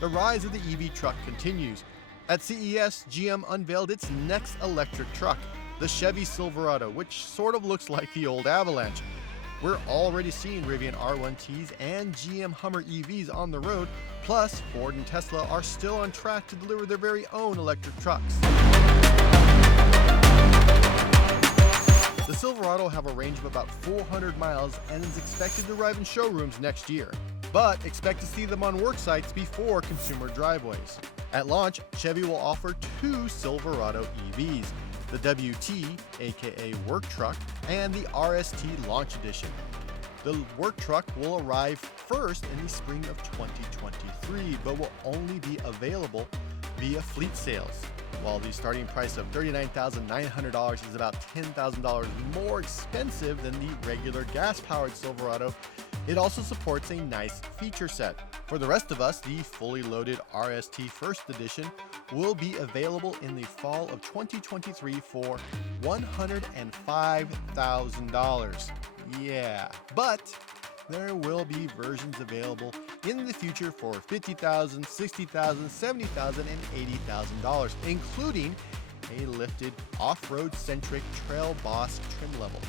the rise of the EV truck continues. At CES, GM unveiled its next electric truck, the Chevy Silverado, which sort of looks like the old Avalanche. We're already seeing Rivian R1Ts and GM Hummer EVs on the road, plus Ford and Tesla are still on track to deliver their very own electric trucks. The Silverado will have a range of about 400 miles and is expected to arrive in showrooms next year, but expect to see them on work sites before consumer driveways. At launch, Chevy will offer two Silverado EVs, the WT, aka Work Truck, and the RST Launch Edition. The Work Truck will arrive first in the spring of 2023, but will only be available via fleet sales. While the starting price of $39,900 is about $10,000 more expensive than the regular gas-powered Silverado, it also supports a nice feature set. For the rest of us, the fully loaded RST First Edition will be available in the fall of 2023 for $105,000. Yeah, but there will be versions available in the future for $50,000, $60,000, $70,000, and $80,000, including a lifted off-road centric Trail Boss trim level.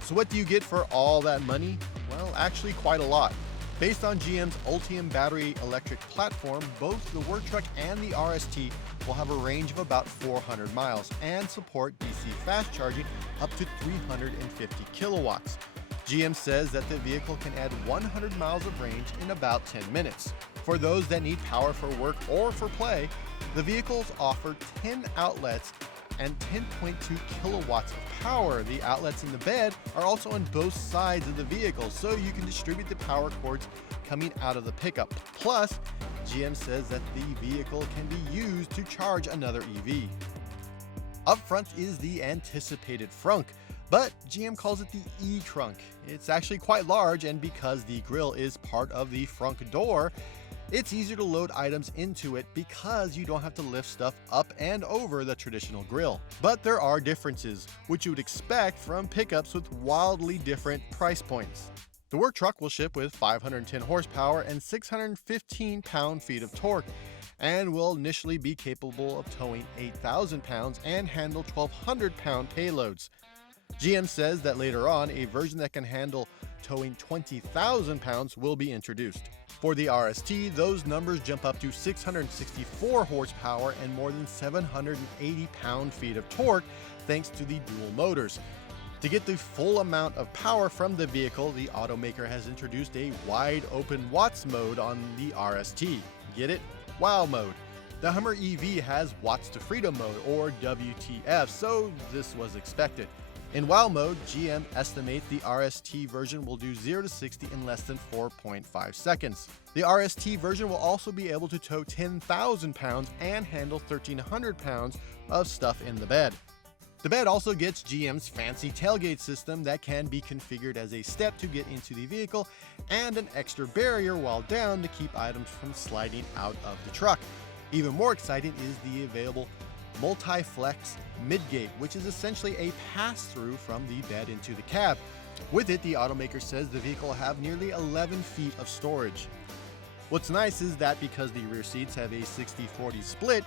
So what do you get for all that money? Well, actually quite a lot. Based on GM's Ultium battery electric platform, both the Work Truck and the RST will have a range of about 400 miles and support DC fast charging up to 350 kilowatts. GM says that the vehicle can add 100 miles of range in about 10 minutes. For those that need power for work or for play, the vehicles offer 10 outlets and 10.2 kilowatts of power. The outlets in the bed are also on both sides of the vehicle, so you can distribute the power cords coming out of the pickup. Plus, GM says that the vehicle can be used to charge another EV. Up front is the anticipated frunk, but GM calls it the e-trunk. It's actually quite large, and because the grille is part of the frunk door, it's easier to load items into it because you don't have to lift stuff up and over the traditional grille. But there are differences, which you would expect from pickups with wildly different price points. The Work Truck will ship with 510 horsepower and 615 pound-feet of torque, and will initially be capable of towing 8,000 pounds and handle 1,200 pound payloads. GM says that later on, a version that can handle towing 20,000 pounds will be introduced. For the RST, those numbers jump up to 664 horsepower and more than 780 pound-feet of torque thanks to the dual motors. To get the full amount of power from the vehicle, the automaker has introduced a wide open watts mode on the RST. Get it? Wow mode. The Hummer EV has watts to freedom mode, or WTF, so this was expected. In WOW mode, GM estimates the RST version will do 0 to 60 in less than 4.5 seconds. The RST version will also be able to tow 10,000 pounds and handle 1,300 pounds of stuff in the bed. The bed also gets GM's fancy tailgate system that can be configured as a step to get into the vehicle, and an extra barrier while down to keep items from sliding out of the truck. Even more exciting is the available multi-flex midgate, which is essentially a pass-through from the bed into the cab. With it, the automaker says the vehicle will have nearly 11 feet of storage. What's nice is that because the rear seats have a 60-40 split,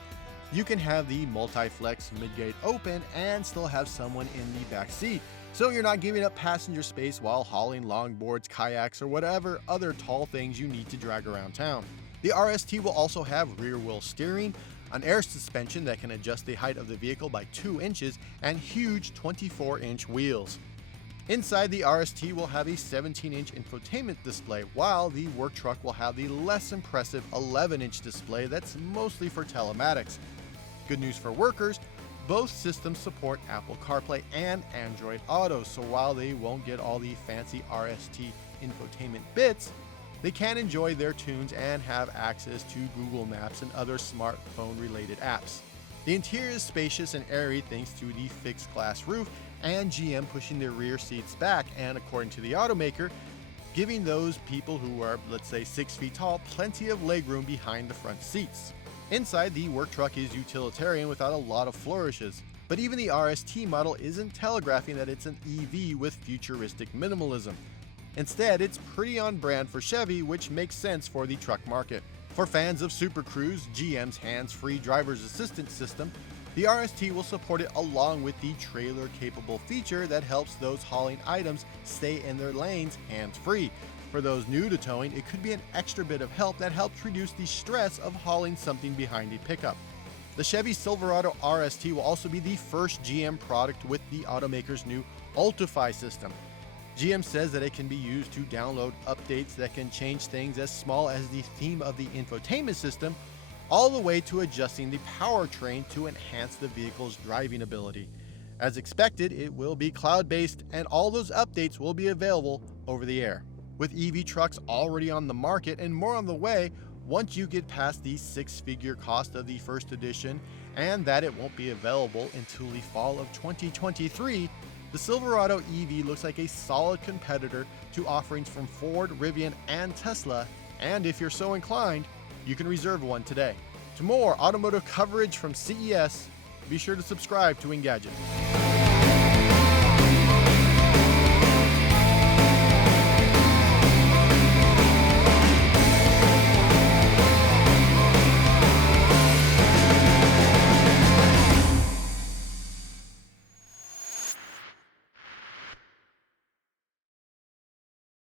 you can have the multi-flex midgate open and still have someone in the back seat, so you're not giving up passenger space while hauling longboards, kayaks, or whatever other tall things you need to drag around town. The RST will also have rear-wheel steering, an air suspension that can adjust the height of the vehicle by 2 inches, and huge 24-inch wheels. Inside, the RST will have a 17-inch infotainment display, while the Work Truck will have the less impressive 11-inch display that's mostly for telematics. Good news for workers, both systems support Apple CarPlay and Android Auto, so while they won't get all the fancy RST infotainment bits, they can enjoy their tunes and have access to Google Maps and other smartphone-related apps. The interior is spacious and airy thanks to the fixed glass roof and GM pushing their rear seats back, and according to the automaker, giving those people who are, let's say, 6 feet tall, plenty of legroom behind the front seats. Inside, the Work Truck is utilitarian without a lot of flourishes, but even the RST model isn't telegraphing that it's an EV with futuristic minimalism. Instead, it's pretty on brand for Chevy, which makes sense for the truck market. For fans of Super Cruise, GM's hands-free driver's assistance system, the RST will support it along with the trailer-capable feature that helps those hauling items stay in their lanes hands-free. For those new to towing, it could be an extra bit of help that helps reduce the stress of hauling something behind a pickup. The Chevy Silverado RST will also be the first GM product with the automaker's new Ultify system. GM says that it can be used to download updates that can change things as small as the theme of the infotainment system, all the way to adjusting the powertrain to enhance the vehicle's driving ability. As expected, it will be cloud-based and all those updates will be available over the air. With EV trucks already on the market and more on the way, once you get past the six-figure cost of the first edition and that it won't be available until the fall of 2023, the Silverado EV looks like a solid competitor to offerings from Ford, Rivian, and Tesla, and if you're so inclined, you can reserve one today. To more automotive coverage from CES, be sure to subscribe to Engadget.